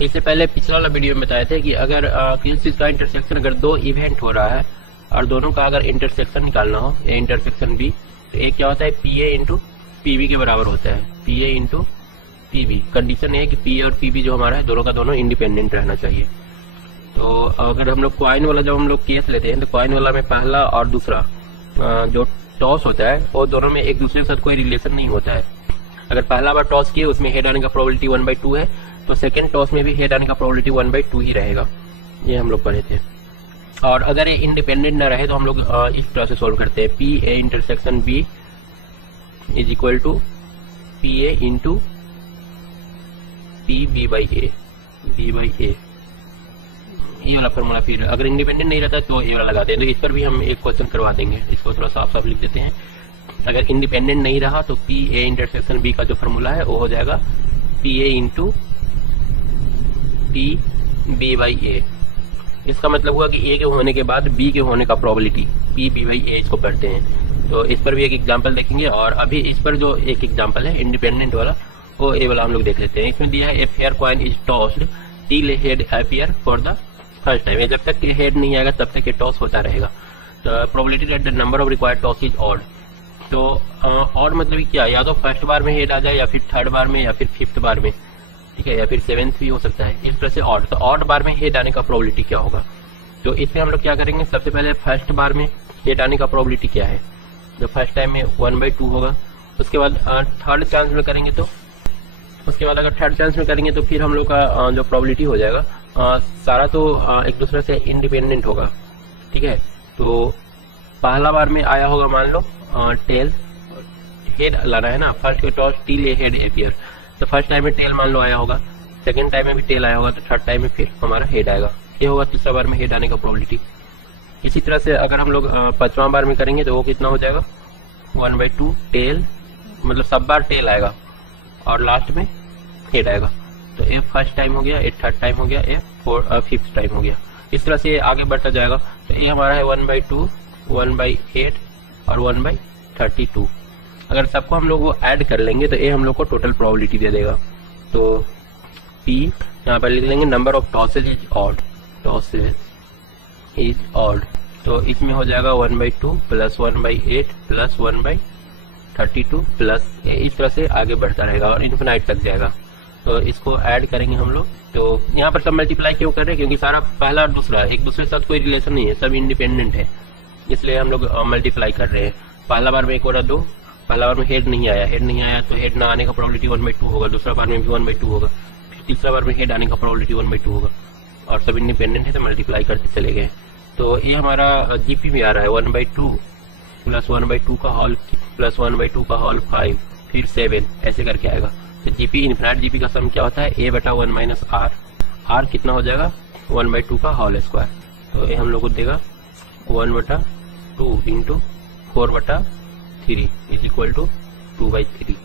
इससे पहले पिछला वाला वीडियो में बताए थे कि अगर किसी चीज का इंटरसेक्शन अगर दो इवेंट हो रहा है और दोनों का अगर इंटरसेक्शन निकालना हो, ए इंटरसेक्शन बी, तो एक क्या होता है P A into P B के बराबर होता है, P A into P B. Condition है कि पी और पी बी जो हमारा है दोनों का दोनों इंडिपेंडेंट रहना चाहिए। तो अगर हम लोग कॉइन वाला जब हम लोग केस लेते हैं तो कॉइन वाला में पहला और दूसरा जो टॉस होता है वो दोनों में एक दूसरे के साथ कोई रिलेशन नहीं होता है। अगर पहला बार टॉस किए उसमें हेड आने का प्रोबेबिलिटी 1/2 है, तो सेकंड टॉस में भी हेड आने का प्रोबेबिलिटी 1/2 ही रहेगा। ये हम लोग पढ़े थे। और अगर ये इंडिपेंडेंट ना रहे तो हम लोग इस तरह से सोल्व करते हैं, P A intersection B is equal to P A into P B by A, B by A. ये वाला फॉर्मूला फिर अगर इंडिपेंडेंट नहीं रहता तो ये वाला लगाते हैं। तो इस पर भी हम एक क्वेश्चन करवा देंगे, इसको थोड़ा साफ साफ लिख देते हैं। अगर इंडिपेंडेंट नहीं रहा तो पी ए इंटरसेक्शन बी का जो फॉर्मूला है वो हो जाएगा P A into P B by A. इसका मतलब हुआ कि ए के होने के बाद बी के होने का प्रोबेबिलिटी पी बी बाई ए इसको पढ़ते हैं। तो इस पर भी एक एग्जांपल देखेंगे और अभी इस पर जो एक एग्जांपल है इंडिपेंडेंट वाला वो ए वाला हम लोग देख लेते हैं। इसमें दिया है a fair coin is tossed till head appear for the first time. जब तक हेड नहीं आएगा तब तक ये टॉस होता रहेगा। तो probability that the number of required toss is odd. तो ऑड मतलब क्या, या तो फर्स्ट बार में हेड आ जाए या फिर थर्ड बार में या फिर फिफ्थ बार में, ठीक है, या फिर सेवेंथ भी हो सकता है। इस तरह से ऑड, तो ऑड बार में हेड आने का प्रोबेबिलिटी क्या होगा। तो इसमें हम लोग क्या करेंगे, सबसे पहले फर्स्ट बार में हेड आने का प्रोबेबिलिटी क्या है। जो फर्स्ट टाइम में 1/2 होगा। उसके बाद थर्ड चांस में करेंगे तो उसके बाद अगर थर्ड चांस में करेंगे तो फिर हम लोग का जो प्रोबेबिलिटी हो जाएगा सारा तो एक दूसरे से इंडिपेंडेंट होगा, ठीक है। तो पहला बार में आया होगा मान लो टेल, हेड लाना है ना, फर्स्ट के टॉस टिल ए हेड अपीयर, तो फर्स्ट टाइम में टेल मान लो आया होगा, सेकंड टाइम में भी टेल आया होगा, तो थर्ड टाइम में फिर हमारा हेड आएगा। ये होगा तीसरा बार में हेड आने का प्रोबेबिलिटी। इसी तरह से अगर हम लोग पांचवा बार में करेंगे तो वो कितना हो जाएगा 1/2 टेल, मतलब सब बार टेल आएगा और लास्ट में हेड आएगा। तो ए फर्स्ट टाइम हो गया, ए थर्ड टाइम हो गया, ए फिफ्थ टाइम हो गया। इस तरह से आगे बढ़ता जाएगा। तो ये हमारा है 1/2, 1/8 और 1/32। अगर सबको हम लोग वो ऐड कर लेंगे तो ये हम लोग को टोटल प्रोबेबिलिटी दे देगा। तो P यहाँ पर लिख लेंगे number of tosses is odd, tosses is odd. तो इसमें हो जाएगा 1/2 प्लस 1/8 प्लस 1/32 प्लस, इस तरह से आगे बढ़ता रहेगा और इन्फिनाइट तक जाएगा। तो इसको ऐड करेंगे हम लोग। तो यहाँ पर सब मल्टीप्लाई क्यों कर रहे हैं, क्योंकि सारा पहला और दूसरा एक दूसरे के साथ कोई रिलेशन नहीं है, सब इंडिपेंडेंट है, इसलिए हम लोग मल्टीप्लाई कर रहे हैं। पहला बार में 1 और 2, पहला बार में हेड नहीं आया, हेड नहीं आया तो हेड ना आने का प्रोबेबिलिटी 1/2 होगा, दूसरा बार में भी 1/2 होगा, तीसरा बार में हेड आने का प्रोबेबिलिटी 1/2 होगा और सब इंडिपेंडेंट है तो मल्टीप्लाई करते चले गए। तो ये हमारा जीपी में आ रहा है 1/2 प्लस 1/2 का होल प्लस 1/2 का होल 5 फिर 7 ऐसे करके आएगा। तो जीपी इनफिनाइट जीपी का सम क्या होता है a/1 माइनस आर। आर कितना हो जाएगा 1/2 का होल स्क्वायर। तो ये हम लोग को देगा 1/2 इंटू 4/3 इज इक्वल टू 2/3।